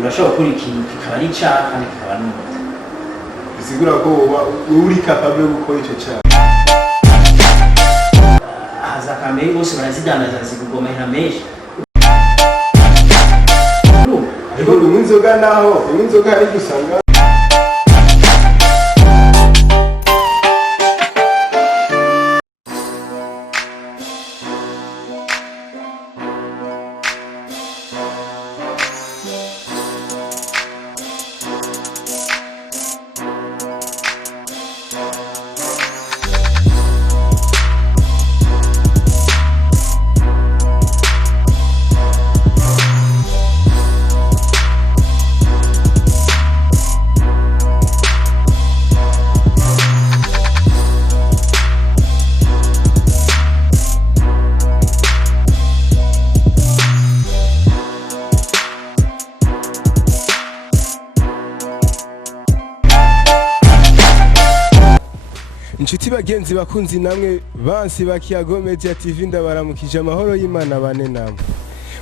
urashobora gukora ikintu kikaba ari icyaha kandi kikaba n'umuti bisigura ko uri capable yo gukora icyo cyaha haza kamere bose barazidandaza zigugomera menshi ariko unywa inzoga naho unywa inzoga ari gusanga inshuti bagenzi bakunzi namwe bansi ba Kiyago Media TV ndabaramukije amahoro y'Imana bane namwe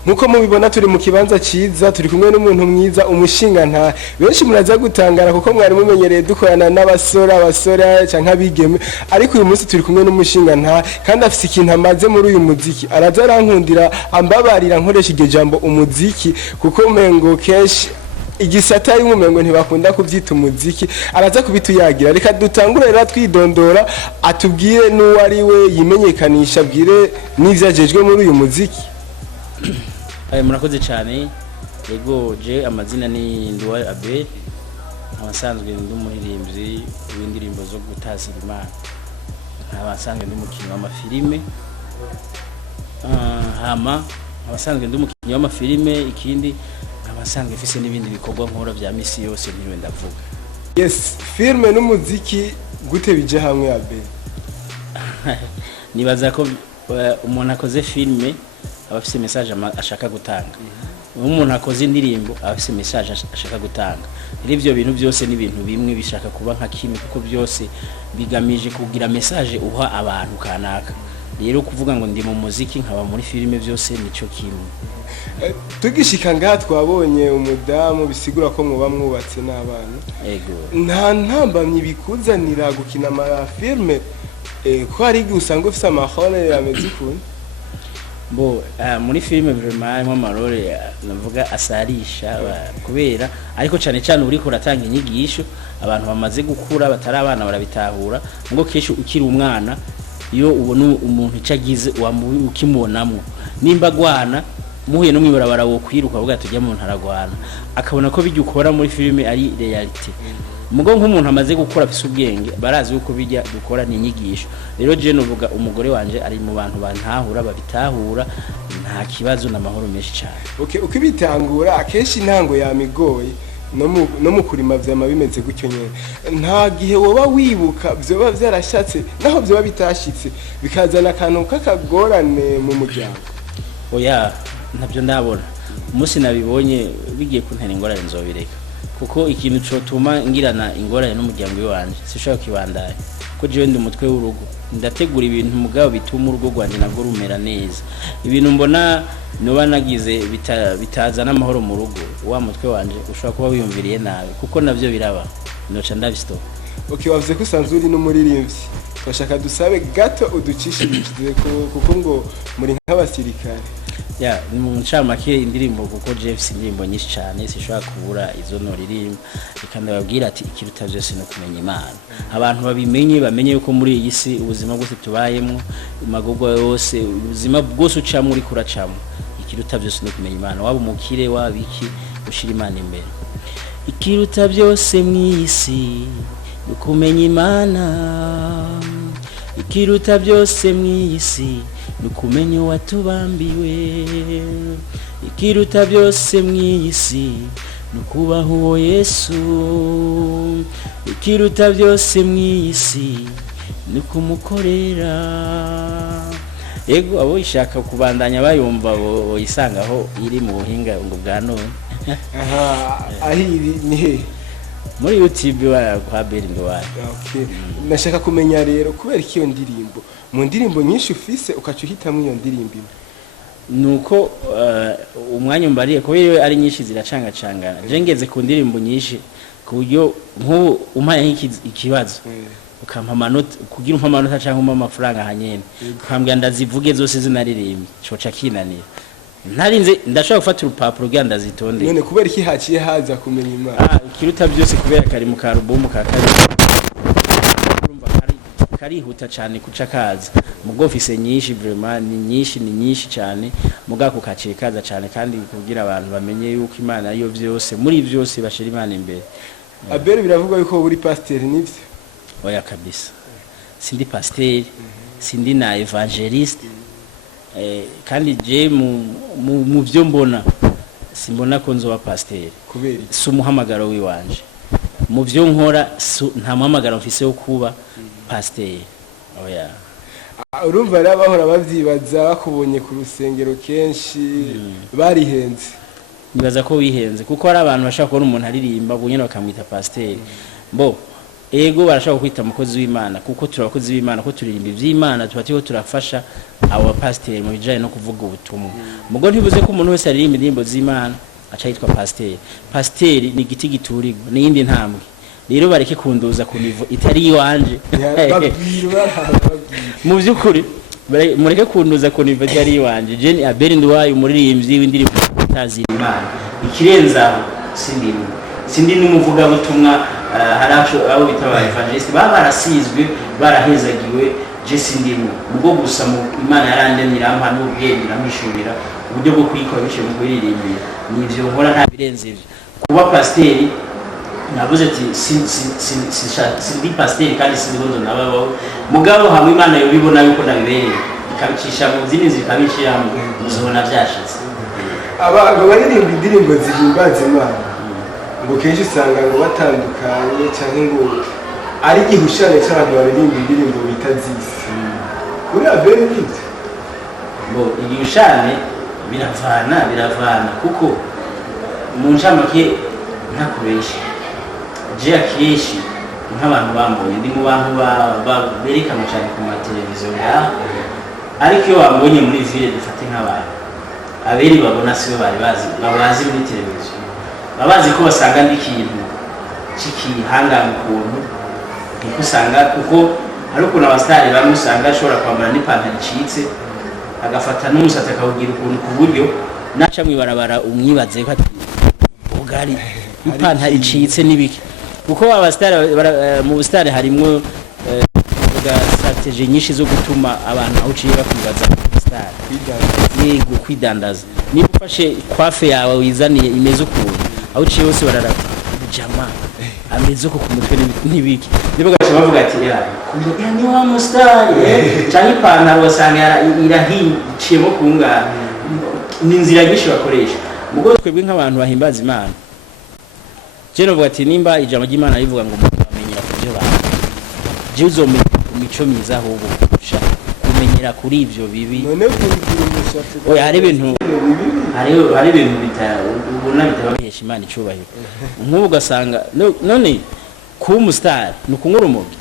nkuko mubibona turi mu kibanza ciza turi kumwe n'umuntu mwiza umushinga nta benshi muraza gutangara kuko mwari mumenyereye dukorana n'abasore canka bigeme ariko uyu munsi turi kumwe n'umushinga nta kandi afise ikintu amaze muri uyu muziki araza arankundira ambabarira nkoresha iryo jambo umuziki kuko mengo keshi igisata y'umumengo ntibakunda kuvyita umuziki araza kubituyagira reka dutangure rero twidondora atubwire n'uwo ari we yimenyekanisha bwire n'ivyajejwe muri uyu muziki. Murakoze cyane yego je amazina ni Nduwayo Abel abasanzwe ndi umuririmbyi w'indirimbo zo gutazira Imana abasanzwe ndi umukino w'amafilime hama abasanzwe ndi umukino w'amafilime ikindi abasanzwe ifise n'ibindi bikorwa nkora bya misi yose ntiriwe ndavuga. Yes, filme n'umuziki gute bije hamwe Abel? Nibaza ko umuntu akoze filme abafise message ashaka gutanga. Umuntu akoze indirimbo abafise message ashaka gutanga. Ivyo bintu byose ni ibintu bimwe bishaka kuba nka kimwe kuko byose bigamije kugira message uha abantu kanaka. Rero kuvuga ngo ndi mu muziki nkaba muri filme byose nico kimwe. Tugishika ngaha twabonye umudamu bisigura ko muba mwubatse n'abana. Ego. Nta ntambamye bikuzanira gukina ama filme ko ari gusanga ufite amahore yameze ukuntu. Bo muri filme vraiment mo marore navuga asarisha kubera ariko cyane cyane uri kuratanga inyigisho abantu bamaze gukura batari abana barabitahura ngo kesho ukiri umwana iyo ubona umuntu icagize ukimubonamwo nimba gwana muhuye no mwibarabara wo kwiruka avuga tujya mu ntaragwana akabona ko bijya ukora muri filme ari reality mugo nk'umuntu amaze gukora afise ubwenge barazi uko bijya gukora ni inyigisho rero je novuga umugore wanje ari mu bantu bantahura babitahura nta kibazo n'amahoro menshi cyane. Okay, ukibitangura akeshi intango yamigoye no mu kurima vyama bimeze gutyo nyene nta gihe woba wibuka byoba vyarashatse naho byoba bitashitse bikazana akantu kakagorane mu muryango. Oya ntabyo ndabona umunsi nabibonye bigiye kuntera ingorane nzobireka kuko ikintu cotuma ngirana ingorane n'umuryango wanje sishaka kibandanye ko jewe ndi umutwe w'urugo ndategura ibintu mugabo bituma urugo rwanje nabwo rumera neza ibintu mbona noba nagize bitazana amahoro mu rugo wa mutwe wanje ushobora kuba wiyumviriye nabi kuko navyo biraba noca ndabistop. Okay, wavuze ko usanzwe uri n'umuririmbyi bashaka dusabe gato uducishirize kuko ngo muri nk'abasirikare. Ya ni mu ncamake indirimbo kuko Jeff indirimbo nyinshi cyane sishobora kubura izo noririmba ikandababwira ati ikiruta byose no kumenya Imana abantu babimenye bamenye yuko muri iyi si ubuzima bwose tubayemo imagogwa yose ubuzima bwose ucamo uri kuracamo ikiruta byose no kumenya Imana waba umukire wabiki ushira Imana imbere ikiruta byose mwisi no kumenya Imana ikiruta byose mwisi nukumenya watubambiwe ikiruta byose mwisi nukubaho uwo Yesu ikiruta byose mwisi nukumukorera. Ego abo ishaka kubandanya bayumva bo isangaho iri mu buhinga ngo bwa none. Aha ahiri ni he muri YouTube kwa Abel Nduwayo. Okay, nashaka kumenya rero kubera iyo ndirimbo mu ndirimbo nyinshi ufise ukaca uhitamwe iyo ndirimbo. nuko umwanya umbariye kubera ari nyinshi ziracangacangana je ngeze ku ndirimbo nyinshi ku buryo nk'ubu umpaye ikibazo ukampa amanota kugira umpa amanota cyangwa umpa amafaranga hanyene ukambwira ndazivuge zose zinaririmbye coca kinanira ntarinze ndashobora gufata urupapuro kugira ndazitonde none kubera iki haciye haza kumenya Imana ikiruta byose kubera kari mu karubomu ka kabiri karihuta cyane kuca kaza mugo ofise nyinshi vraiment ni nyinshi cyane mugako kaciye kaza cyane kandi kugira abantu bamenye yuko Imana ariyo byose muri byose bashira Imana imbere. Abel biravuga yuko uri pasteur nivyo oya kabisa sindi pasteur sindi na evangeliste kandi je mu byo mbona simbona ko nzoba pasteur kubera si umuhamagaro wiwanje mu byo nkora nta muhamagaro mfise wo kuba pasteur oya urumva rero bahora bavyibaza bakubonye ku rusengero kenshi barihenze nibaza ko wihenze kuko ari abantu bashaka kubona umuntu aririmba bunyene bakamwita pasteur bo ego barashaka kwita umukozi w'Imana kuko turabakozi b'Imana ko turirimba ivy'Imana tubatiho turafasha abo pasteur mu bijanye no kuvuga ubutumwa mugo ntibuze ko umuntu wese aririmba indirimbo z'Imana aca yitwa pasteur. Pasteur ni igiti giturirwa ni yindi ntambwe rero bareke kunduza ku nivo itari iwanje mu byukuri mureke kunduza ku nivo itari iwanje je Abel Nduwayo umuririmbyi w'indirimbo tazi Imana ikirenza sindi n'umuvuga butumwa haracho abo bitabaye evangelist barasizwe barahezagiwe je sindimo ubwo gusa mu Imana yarandemye rampa n'ubwenge namishurira uburyo bwo kwikora bice mu kuririmbira nivyo nkora nta birenze ivyo kuba pasteur navuze ati sindi pasteur kandi sindihozo nabaho mugabo hamwe Imana yo bibona yuko nabibereye ikabicisha mu zindi zikabishira mu muzobona byashitse abantu baririmba indirimbo zihimbaza Imana ngo kenshi usanga ngo batandukanye cyangwa ngo ari gihushane cy'abantu baririmba indirimbo bita zisi kuri Abel nibyo ngo igihushane biravana kuko mu ncamake ntakubesha je akeshi nk'abantu bambonye ndi mu bantu berekana cyane ku mateleviziyo ariko iyo bambonye muri ville dufate nk'abantu aberi babona sibo bari babazi muri televiziyo babazi ko basanga ndi ikintu cikihangana ukuntu niko usanga kuko ari ukuntu abastari bamwe usanga ashobora kwambara n'ipantaro icitse agafata n'umusatsi akawugira ukuntu ku buryo naca mwibarabara umwibaze ko ati ugari ipantaro icitse n'ibiki kuko abastari mu bustari harimwo strategie nyinshi zo gutuma abantu aho uciye bakwibaza star yego kwidandaza niba ufashe kwafe yawe wizaniye imeze ukuntu aho uciye hose barara jama ameze uko ku mutwe n'ibiki niba gace bavuga ati kumbuka ni wa mustar cyane ipantaro wasanga irahiciyemo kunga ni inzira nyinshi bakoresha mugo twebwe nk'abantu bahimbaza Imana je no vuga ati nimba ijambo ry'Imana rivuga ngo bamenyera kuvyo ba je uzomenya imico myiza ahubwo kumenyera kuri ivyo bibi none kugira umushatsi oya hari ibintu ubona bitabahesha Imana icubahiro nk'ubu gasanga none ku umustar nukunkura umugi